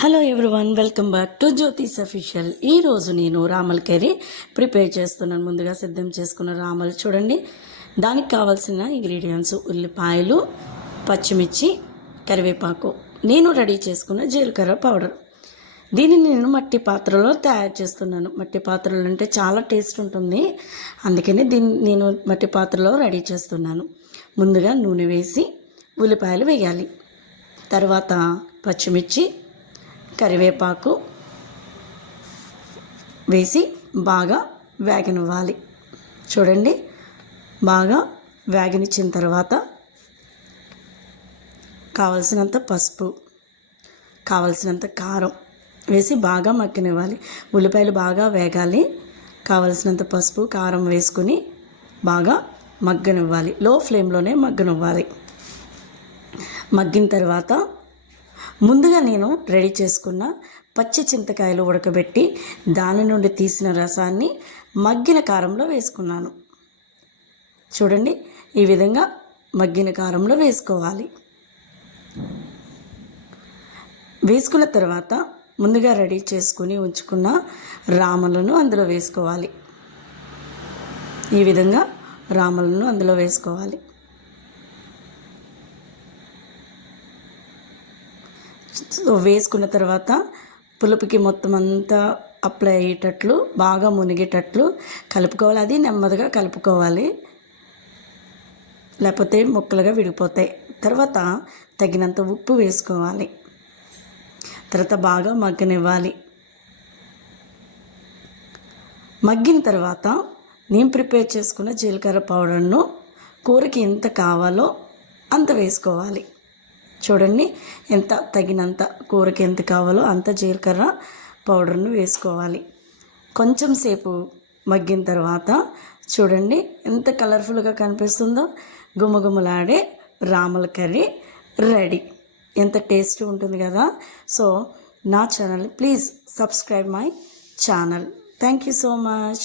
Hello everyone, welcome back to జ్యోతిస్ official. ఈరోజు నేను రామల్ curry prepare చేస్తున్నాను. ముందుగా సిద్ధం చేసుకున్న రామల్ చూడండి. దానికి కావాల్సిన ఇంగ్రీడియంట్స్ ఉల్లిపాయలు, పచ్చిమిర్చి, కరివేపాకు, నేను రెడీ చేసుకున్న జీలకర్ర పౌడర్. దీనిని నేను మట్టి పాత్రలో తయారు చేస్తున్నాను. మట్టి పాత్రలు అంటే చాలా టేస్ట్ ఉంటుంది, అందుకని దీన్ని నేను మట్టి పాత్రలో రెడీ చేస్తున్నాను. ముందుగా నూనె వేసి ఉల్లిపాయలు వేయాలి. తర్వాత పచ్చిమిర్చి, కరివేపాకు వేసి బాగా వేగనివ్వాలి. చూడండి, బాగా వేగనిచ్చిన తర్వాత కావలసినంత పసుపు, కావలసినంత కారం వేసి బాగా మగ్గనివ్వాలి. ఉల్లిపాయలు బాగా వేగాలి. కావలసినంత పసుపు, కారం వేసుకుని బాగా మగ్గనివ్వాలి. లో ఫ్లేమ్లోనే మగ్గనివ్వాలి. మగ్గిన తర్వాత ముందుగా నేను రెడీ చేసుకున్న పచ్చి చింతకాయలు ఉడకబెట్టి దాని నుండి తీసిన రసాన్ని మగ్గిన కారంలో వేసుకున్నాను. చూడండి, ఈ విధంగా మగ్గిన కారంలో వేసుకోవాలి. వేసుకున్న తర్వాత ముందుగా రెడీ చేసుకుని ఉంచుకున్న రామలను అందులో వేసుకోవాలి. ఈ విధంగా రామలను అందులో వేసుకోవాలి. సో వేసుకున్న తర్వాత పులుపుకి మొత్తం అంతా అప్లై అయ్యేటట్లు బాగా మునిగేటట్లు కలుపుకోవాలి. అది నెమ్మదిగా కలుపుకోవాలి, లేకపోతే ముక్కలుగా విడిపోతాయి. తర్వాత తగినంత ఉప్పు వేసుకోవాలి. తర్వాత బాగా మగ్గనివ్వాలి. మగ్గిన తర్వాత నేను ప్రిపేర్ చేసుకున్న జీలకర్ర పౌడర్ను కూరకి ఎంత కావాలో అంత వేసుకోవాలి. చూడండి, ఎంత తగినంత కూరకి ఎంత కావాలో అంత జీలకర్ర పౌడర్ను వేసుకోవాలి. కొంచెం సేపు మగ్గిన తర్వాత చూడండి ఎంత కలర్ఫుల్గా కనిపిస్తుందో. గుమగుమలాడే రామల్ కర్రీ రెడీ. ఎంత టేస్టీ ఉంటుంది కదా. సో నా channel please subscribe my channel. Thank you so much.